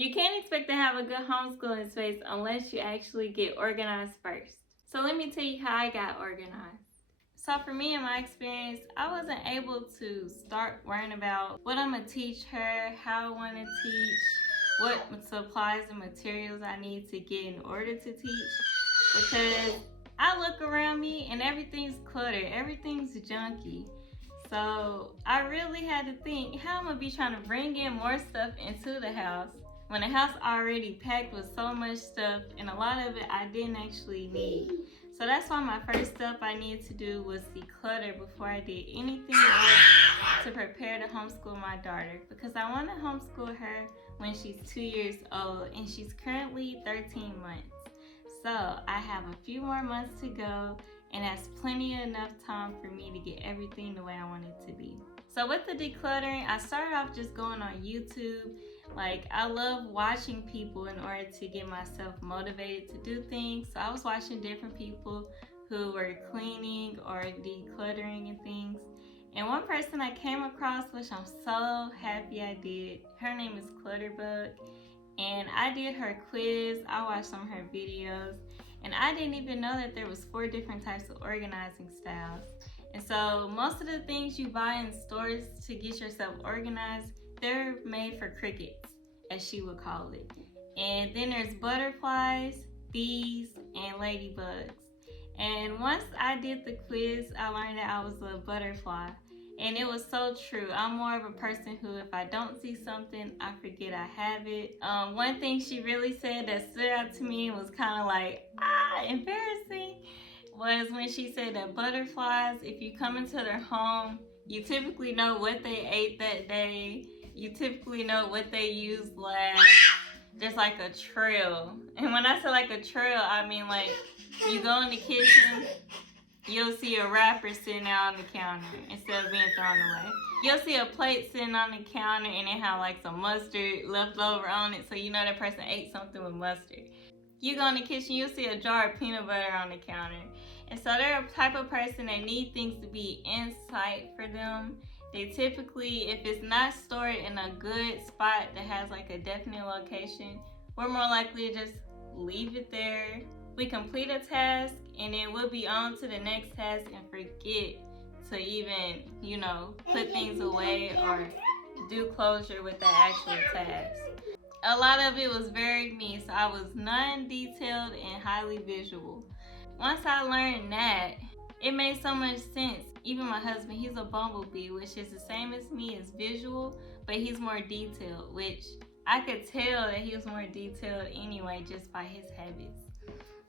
You can't expect to have a good homeschooling space unless you actually get organized first. So let me tell you how I got organized. So for me, in my experience, I wasn't able to start worrying about what I'm going to teach her, how I want to teach, what supplies and materials I need to get in order to teach. Because I look around me and everything's cluttered, everything's junky. So I really had to think, how am I going to be trying to bring in more stuff into the house when the house already packed with so much stuff, and a lot of it I didn't actually need. So that's why my first step I needed to do was declutter before I did anything else to prepare to homeschool my daughter, because I want to homeschool her when she's 2 years old, and she's currently 13 months. So I have a few more months to go, and that's plenty enough time for me to get everything the way I want it to be. So with the decluttering, I started off just going on YouTube. Like, I love watching people in order to get myself motivated to do things. So I was watching different people who were cleaning or decluttering and things. And one person I came across, which I'm so happy I did, her name is Clutterbug. And I did her quiz, I watched some of her videos, and I didn't even know that there was 4 different types of organizing styles. And so most of the things you buy in stores to get yourself organized, they're made for crickets, as she would call it. And then there's butterflies, bees, and ladybugs. And once I did the quiz, I learned that I was a butterfly. And it was so true. I'm more of a person who, if I don't see something, I forget I have it. One thing she really said that stood out to me and was kind of like, embarrassing, was when she said that butterflies, if you come into their home, you typically know what they ate that day. You typically know what they used last. There's like a trail. And when I say like a trail, I mean like you go in the kitchen, you'll see a wrapper sitting out on the counter instead of being thrown away. You'll see a plate sitting on the counter and it have like some mustard left over on it, so you know that person ate something with mustard. You go in the kitchen, you'll see a jar of peanut butter on the counter. And so they're a type of person that need things to be in sight for them. They typically, if it's not stored in a good spot that has like a definite location, we're more likely to just leave it there. We complete a task and then we'll be on to the next task and forget to even, put things away or do closure with the actual task. A lot of it was very me, so I was non-detailed and highly visual. Once I learned that, it made so much sense. Even my husband, he's a bumblebee, which is the same as me, as visual, but he's more detailed, which I could tell that he was more detailed anyway just by his habits.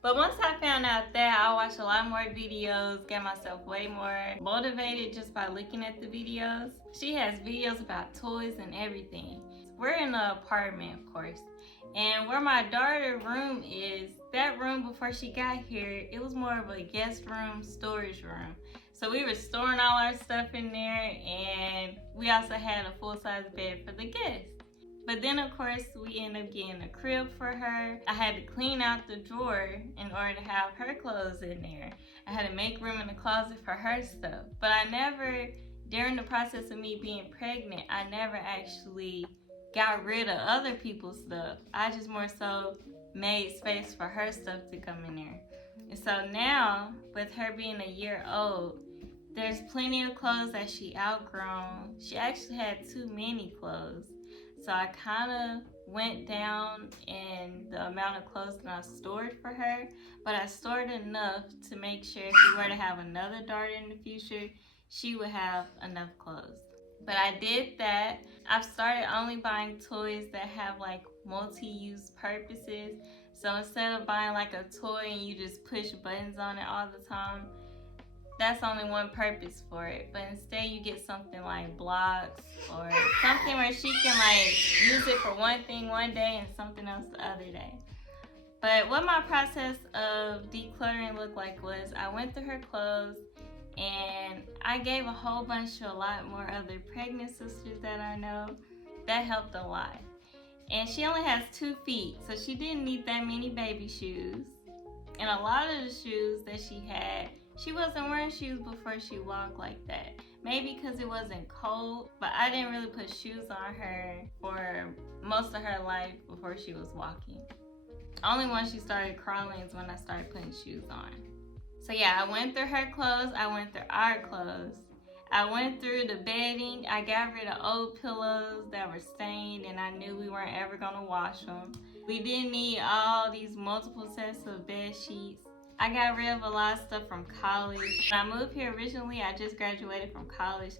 But once I found out that, I watched a lot more videos, got myself way more motivated just by looking at the videos. She has videos about toys and everything. We're in an apartment, of course, and where my daughter's room is, that room before she got here, it was more of a guest room, storage room. So we were storing all our stuff in there, and we also had a full-size bed for the guests. But then, of course, we ended up getting a crib for her. I had to clean out the drawer in order to have her clothes in there. I had to make room in the closet for her stuff. But I never, during the process of me being pregnant, I never actually got rid of other people's stuff. I just more so made space for her stuff to come in there. And so now, with her being a year old, there's plenty of clothes that she outgrown. She actually had too many clothes. So I kind of went down in the amount of clothes that I stored for her, but I stored enough to make sure if we were to have another daughter in the future, she would have enough clothes. But I did that. I've started only buying toys that have like multi-use purposes. So instead of buying like a toy and you just push buttons on it all the time, that's only one purpose for it. But instead you get something like blocks or something where she can like use it for one thing one day and something else the other day. But what my process of decluttering looked like was I went through her clothes and I gave a whole bunch to a lot more other pregnant sisters that I know. That helped a lot. And she only has 2 feet, so she didn't need that many baby shoes. And a lot of the shoes that she had, She wasn't wearing shoes before she walked like that. Maybe because it wasn't cold, but I didn't really put shoes on her for most of her life before she was walking. Only when she started crawling is when I started putting shoes on. So yeah, I went through her clothes, I went through our clothes. I went through the bedding. I got rid of old pillows that were stained and I knew we weren't ever gonna wash them. We didn't need all these multiple sets of bed sheets. I got rid of a lot of stuff from college. When I moved here originally, I just graduated from college.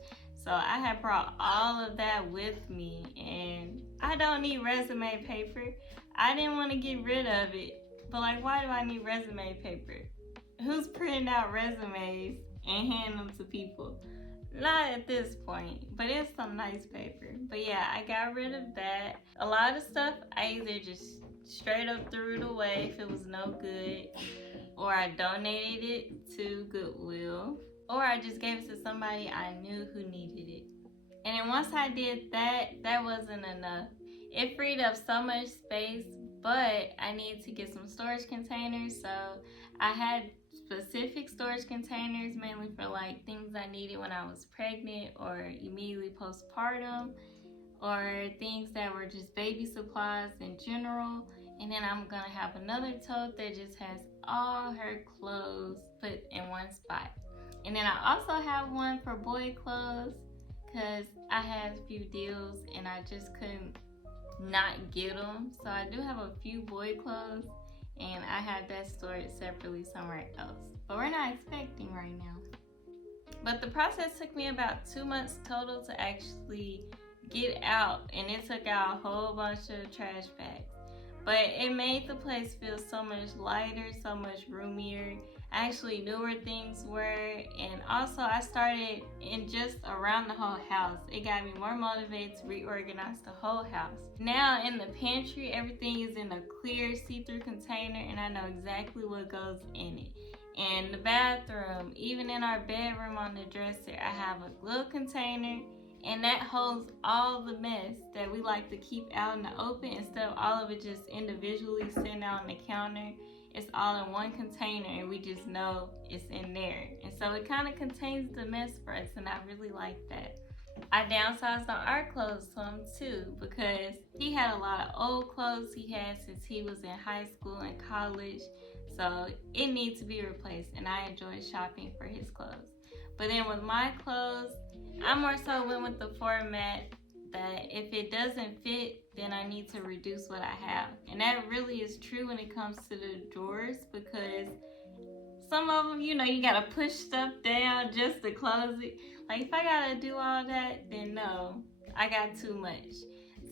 So I had brought all of that with me, and I don't need resume paper. I didn't want to get rid of it, but like, why do I need resume paper? Who's printing out resumes and handing them to people? Not at this point, but it's some nice paper. But yeah, I got rid of that. A lot of stuff I either just straight up threw it away if it was no good, or I donated it to Goodwill, or I just gave it to somebody I knew who needed it. And then once I did that, that wasn't enough. It freed up so much space, but I needed to get some storage containers. So I had specific storage containers, mainly for like things I needed when I was pregnant or immediately postpartum, or things that were just baby supplies in general. And then I'm gonna have another tote that just has all her clothes put in one spot. And then I also have one for boy clothes, because I had a few deals and I just couldn't not get them. So I do have a few boy clothes, and I have that stored separately somewhere else. But we're not expecting right now. But the process took me about 2 months total to actually get out, and it took out a whole bunch of trash bags. But it made the place feel so much lighter, so much roomier. I actually knew where things were, and also I started in just around the whole house. It got me more motivated to reorganize the whole house. Now in the pantry, everything is in a clear see-through container, and I know exactly what goes in it. And the bathroom, even in our bedroom on the dresser, I have a little container, and that holds all the mess that we like to keep out in the open instead of all of it just individually sitting out on the counter. It's all in one container and we just know it's in there. And so it kind of contains the mess for us, and I really like that. I downsized on our clothes some too, because he had a lot of old clothes he had since he was in high school and college. So it needs to be replaced, and I enjoy shopping for his clothes. But then with my clothes, I more so went with the format that if it doesn't fit, then I need to reduce what I have. And that really is true when it comes to the drawers, because some of them, you gotta push stuff down just to close it. Like, if I gotta do all that, then no, I got too much.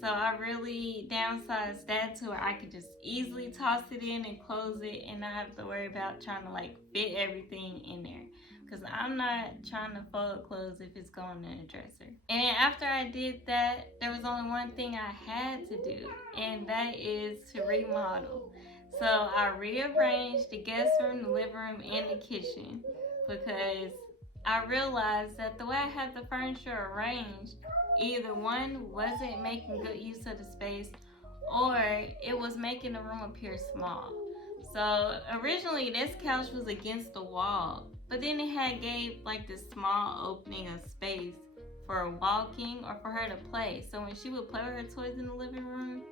So I really downsized that to where I could just easily toss it in and close it and not have to worry about trying to fit everything in there. Because I'm not trying to fold clothes if it's going in a dresser. And then after I did that, there was only one thing I had to do, and that is to remodel. So I rearranged the guest room, the living room, and the kitchen, because I realized that the way I had the furniture arranged, either one wasn't making good use of the space, or it was making the room appear small. So originally this couch was against the wall, but then it had gave this small opening of space for walking or for her to play. So when she would play with her toys in the living room,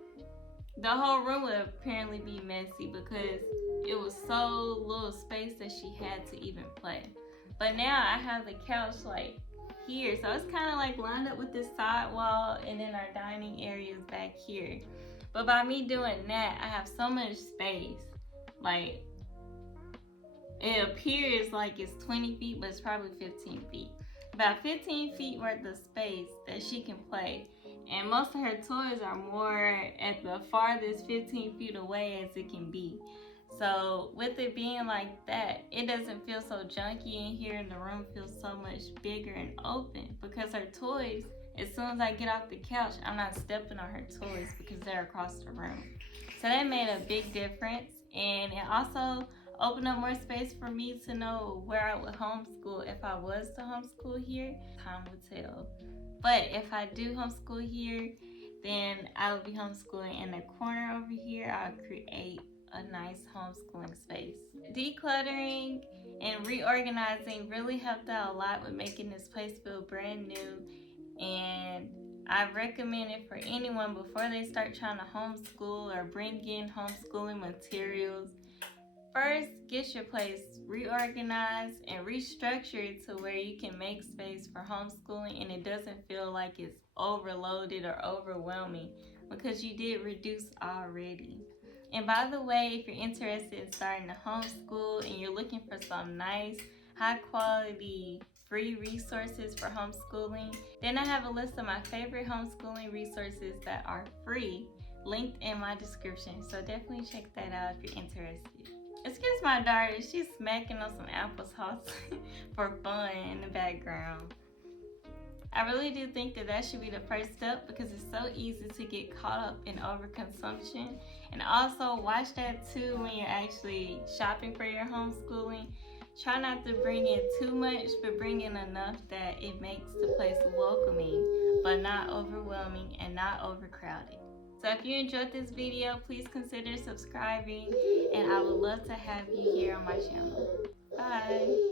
the whole room would apparently be messy because it was so little space that she had to even play. But now I have the couch here, so it's kind of lined up with this side wall, and then our dining area is back here. But by me doing that, I have so much space. It appears like it's 20 feet, but it's probably 15 feet. About 15 feet worth of space that she can play. And most of her toys are more at the farthest 15 feet away as it can be. So with it being like that, it doesn't feel so junky in here, and the room feels so much bigger and open, because her toys, as soon as I get off the couch, I'm not stepping on her toys because they're across the room. So that made a big difference, and it also opened up more space for me to know where I would homeschool if I was to homeschool here. Time will tell. But if I do homeschool here, then I will be homeschooling in the corner over here. I'll create a nice homeschooling space. Decluttering and reorganizing really helped out a lot with making this place feel brand new, and I recommend it for anyone before they start trying to homeschool or bring in homeschooling materials. First, get your place reorganized and restructure it to where you can make space for homeschooling and it doesn't feel like it's overloaded or overwhelming because you did reduce already. And by the way, if you're interested in starting to homeschool and you're looking for some nice, high quality, free resources for homeschooling, then I have a list of my favorite homeschooling resources that are free linked in my description. So definitely check that out if you're interested. Excuse my daughter, she's smacking on some applesauce for fun in the background. I really do think that should be the first step because it's so easy to get caught up in overconsumption. And also watch that too when you're actually shopping for your homeschooling. Try not to bring in too much, but bring in enough that it makes the place welcoming, but not overwhelming and not overcrowded. So if you enjoyed this video, please consider subscribing, and I would love to have you here on my channel. Bye!